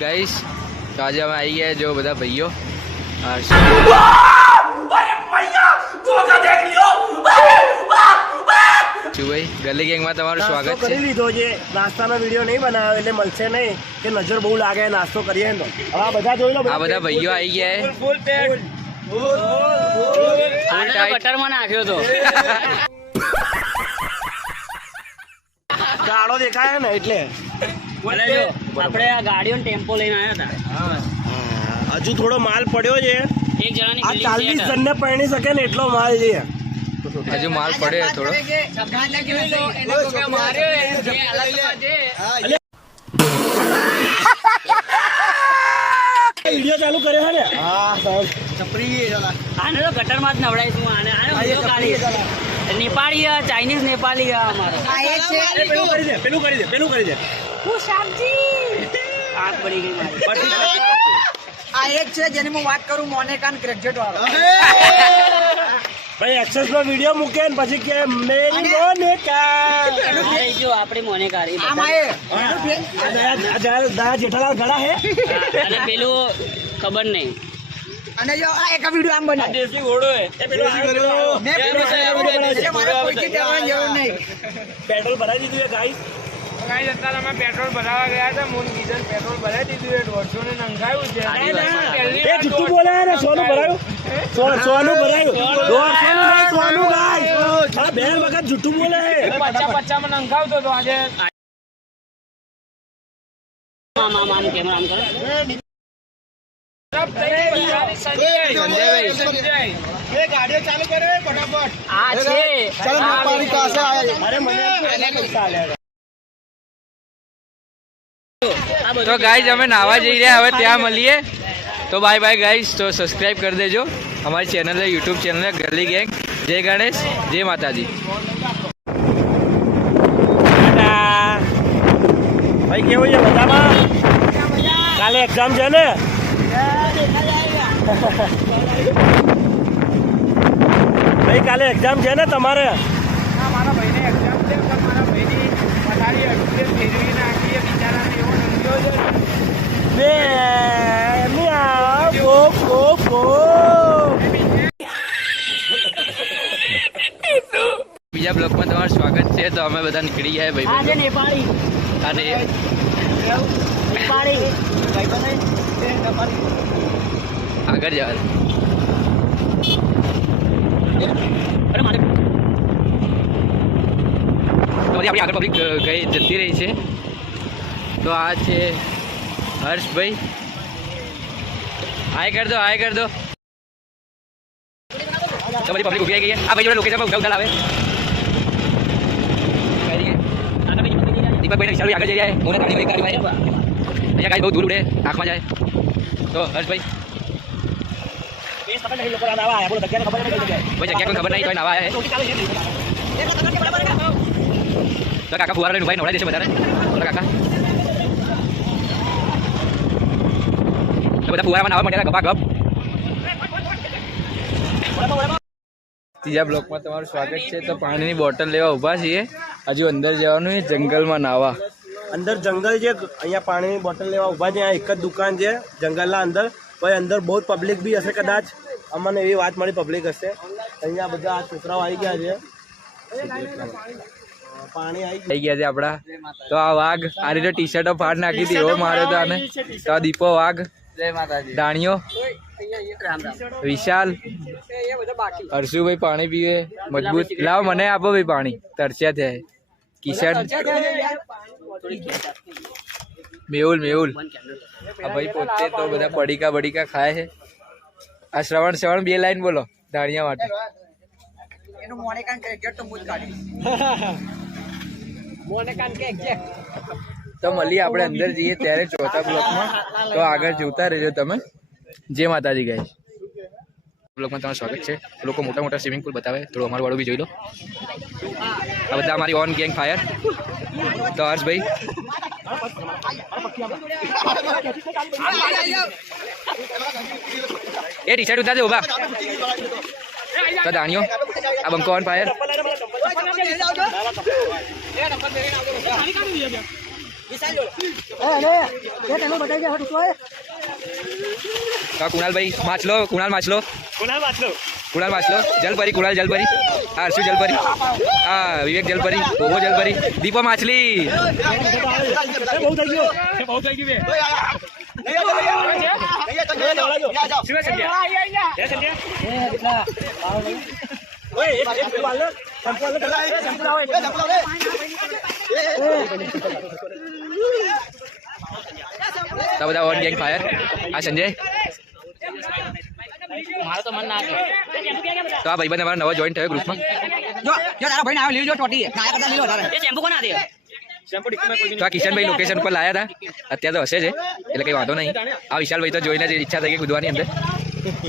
Guys तो आज हम आई गए जो बता भैया भाई गली गैंग में તમારું સ્વાગત છે। કરી લીધો છે, નાસ્તાનો વિડિયો નહીં બનાવ્યો એટલે મળશે નહીં કે નજર બહુ લાગે નાસ્તો કરીએ તો આ બધા જોઈ લો। આ બધા ભાઈઓ આવી ગયા છે, ફૂલ પેટ આને બટરમાં નાખ્યો તો ગાળો દેખાય ને એટલે આપણે આ ગાડીઓ ટેમ્પો લઈને આવ્યા હતા। હજુ થોડો માલ પડ્યો છે, એક જણાની આ 40 જણને પરણી શકે ને એટલો માલ છે। હજુ માલ પડે થોડો। વિડિયો ચાલુ કર્યો છે ને? હા સાહેબ છપરી આને તો ગટરમાં જ નવડાવીશું। આને વિડિયો કાઢી નેપાળી ચાઇનીઝ નેપાળી અમારો પેલું કરી દે હું શાકજી આંખ પડી ગઈ મારી। આ એક છે જેની હું વાત કરું મોનેકાન ક્રેડિટ વાળો ભાઈ એક્સેસ નો વિડિયો મૂકે ને પછી કે મેરી મોનેકા જો આપણે મોનેકારી આમાં એ દયા જેઠાલાલ ઘડા હે અને પેલું ખબર નહીં અને જો આ એક વિડિયો આમ બના દેશી ઘોડો હે મેં પેલું મારે કોઈથી કહેવાની જરૂર નહીં। પેટ્રોલ ભરાઈ દીધું છે ગાઈસ। ગાઈસ અત્યારે અમે પેટ્રોલ ભરાવા ગયા હતા, મૂન ડીઝલ પેટ્રોલ ભરાઈ દીધું છે, 150 ને નંખાયું છે। એ જુઠ્ઠું બોલે ને, સોનું ભરાયું સોનું ભરાયું 200 સોનું ગાઈસ। આ બે વખત જુઠ્ઠું બોલે હે, 50 માં નંખાવતો તો આજે મામાનું કેમેરા આમ કરો ગાડીઓ ચાલુ કરે ફટાફટ। આ છે तो गाइज हमें नावा जी रहे હવે ત્યાં મળીએ। तो बाय बाय गाइज। तो सब्सक्राइब कर देजो हमारी चैनल है, यूट्यूब चैनल है गली गैंग। जय गणेश, जय माता जी। ભાઈ કેવું છે બધામાં? કાલે એક્ઝામ છે ને? ભાઈ કાલે એક્ઝામ છે ને તમારે? મારા ભાઈને એક્ઝામ છે, પણ મારા ભાઈની પથારી અડધી ફેરવી નાખી, બિચારાને એવો નંગ્યો છે। બીજા બ્લોકમાં તમારું સ્વાગત છે। તો અમે બધા નીકળી ગયા આ છે ભાઈ નેપાળી અને નેપાળી આગળ જવા દે। અરે મારે આપણી આગળ પબ્લિક ગઈ જતી રહી છે। તો આ છે હર્ષભાઈ, હાય કર દો, હાય કર દો। તો બધી પબ્લિક ઉભી આવી ગઈ છે। આ ભાઈ જોડે લોકેશન પર ઉઠાવ આવે દીપકભાઈને વિશાલ આગળ જઈ જાય, મોને ગાડી લઈ ગાડી અહીંયા ગાડી બહુ દૂર ઉડે, આંખમાં જાય। તો હર્ષભાઈ ભાઈ જગ્યા કોઈ ખબર નહીં તો નાવા આવ્યા તો કાકા ફુવારા લઈને ઉભાઈ નવડાવી દેશે બધાને। બોલો કાકા, બધા ફુવારામાં નાવા માંડ્યા ગપા ગપ। ત્રીજા બ્લોકમાં તમારું સ્વાગત છે। તો પાણીની બોટલ લેવા ઊભા છીએ, હજુ અંદર જવાનું છે જંગલમાં નાવા। અંદર જંગલ છે, અહીંયા પાણીની બોટલ લેવા ઊભા છે। એક જ દુકાન છે જંગલના અંદર, ભાઈ અંદર બહુ પબ્લિક બી હશે કદાચ, અમને એવી વાત મળી પબ્લિક હશે। અહીંયા બધા આ છોકરાઓ આવી ગયા છે, પાણી આવી ગયા છે આપણા। તો આ વાઘ આ રીતે ટી શર્ટો ફાડ નાખી હતી, એવો માર્યો તો આને। તો આ દીપો વાઘ, દાણીઓ, વિશાલ, હર્ષુભાઈ પાણી પીવે મજબૂત। લાવો મને આપો ભાઈ પાણી, તરસ્યા થયા। કિશન, મેહુલ આ ભાઈ પોતે તો બધા પડીકા બડીકા ખાય છે। આ શ્રવણ બે લાઈન બોલો દાણિયા માટે। એનું મોનેકાન ક્રેડિટ તો હું જ કાઢીશ। તો મળીએ આપણે અંદર જઈએ ત્યારે ચોથા બ્લોકમાં। તો આગળ જોતા રહેજો તમે। જય માતાજી ગાઈસ। બ્લોકમાં તમારું સ્વાગત છે। લોકો મોટા મોટા સ્વિમિંગ પુલ બતાવે, થોડું અમારું વાળું બી જોઈ લો। આ બધા અમારી ઓન ગેંગ ફાયર। તો હર્ષભાઈ એ ટી શર્ટ ઉતારજો ઉભા। તો દાણીઓ આ બંકો ઓન ફાયર। કુણાલભાઈ માછલો કુણાલ માછલો જલપરી કુણાલ જલપરી હર્ષુ જલપરી વિવેક જલપરી ઓવો જલપરી દીપો માછલી બધા ઓન ગેંગ ફાયર આ સંજય મારો તો મન ના તો આ ભાઈબંધ અમારો નવો જોઈન થયો ગ્રુપમાં જો તારા ભાઈ ના લીલો ચોટી નાયા કરતા લીલો તારે એ શેમ્પુ કોના દે તો આ કિશનભાઈ લોકેશન પર લાયા હતા અત્યારે તો હશે છે એટલે કઈ વાંધો નહીં આ વિશાલભાઈ તો જોઈને જ ઈચ્છા થઈ ગઈ કૂદવાની અંદર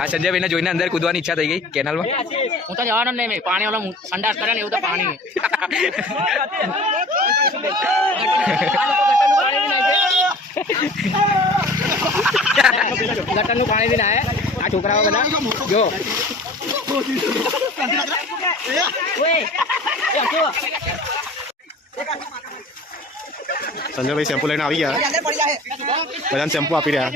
આ સંજયભાઈને જોઈને અંદર કૂદવાની ઈચ્છા થઈ ગઈ કેનાલમાં હું તો જવાનો જ નહીં પાણી વાળો સંડાસ કરે ને એવું તો પાણી ગટરનું પાણી બી ના આ છોકરાઓ બધા જો સંજયભાઈ શેમ્પુ લઈને આવી ગયા અંદર પડી જાય બધાને શેમ્પુ આપી રહ્યા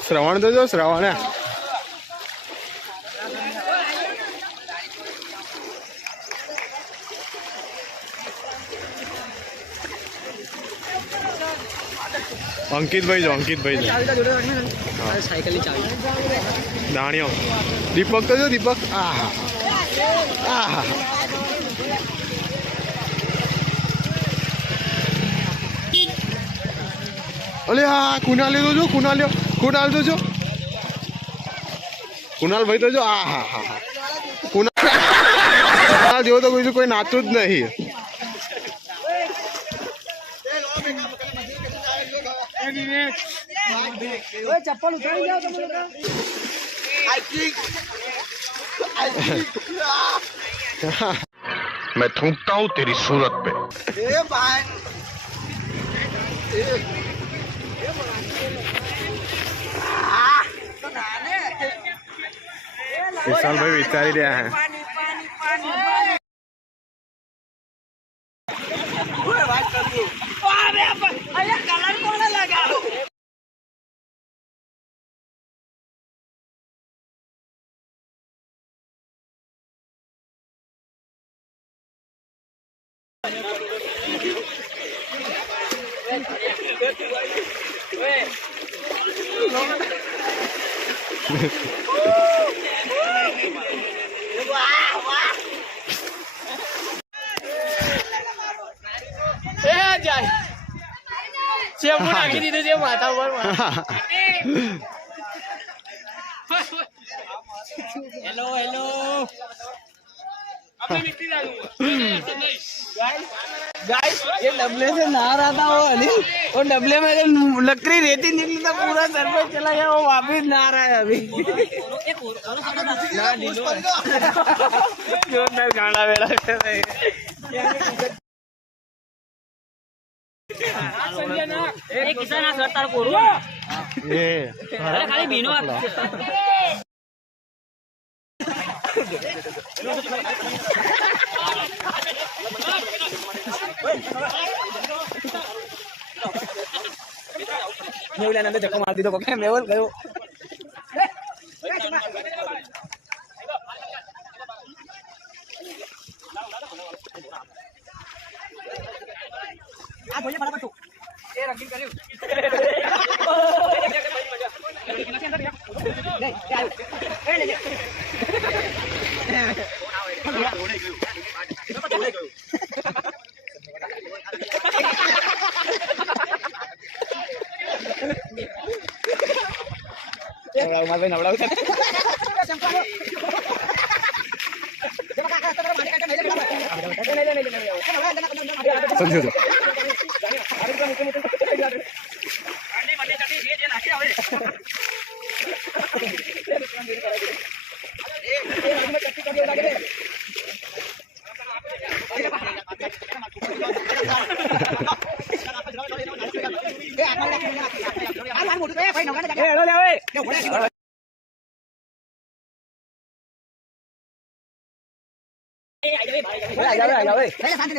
શ્રવણ તો જો શ્રવણ અંકિતભાઈ જો સાયકલની ચાવી દાણિયો દીપક તો જો દીપક આહા આહા અલે હા કુનાલ તો જો કુનાલ તો જો કુનાલભાઈ તો જો આહા હા કુનાલ જેવો તો કોઈ નાચતું જ નહીં ચપ્પલ ઉતારી જાઓ તમે લોકો मैं थूकता हूँ तेरी सूरत पे એ ભાઈ વિશાલભાઈ વિચારી રહ્યા હે શેમ્પુ નાખી દીધું છે માથા ઉપર હેલો गाइस ये डबले से नहा रहा था वो अनिल और डबले में लकड़ी रेती निकली तो पूरा सर पे चला गया वो वापिस नहा रहा है अभी जोरदार गाना बेड़ा किसान सरकार અરે ખાલી બીનો મેહુલ આનંદે ધક્કો મારી દીધો પકડે મેહુલ ગયો આ જોઈએ બરાબર તું સમજો શાંતિ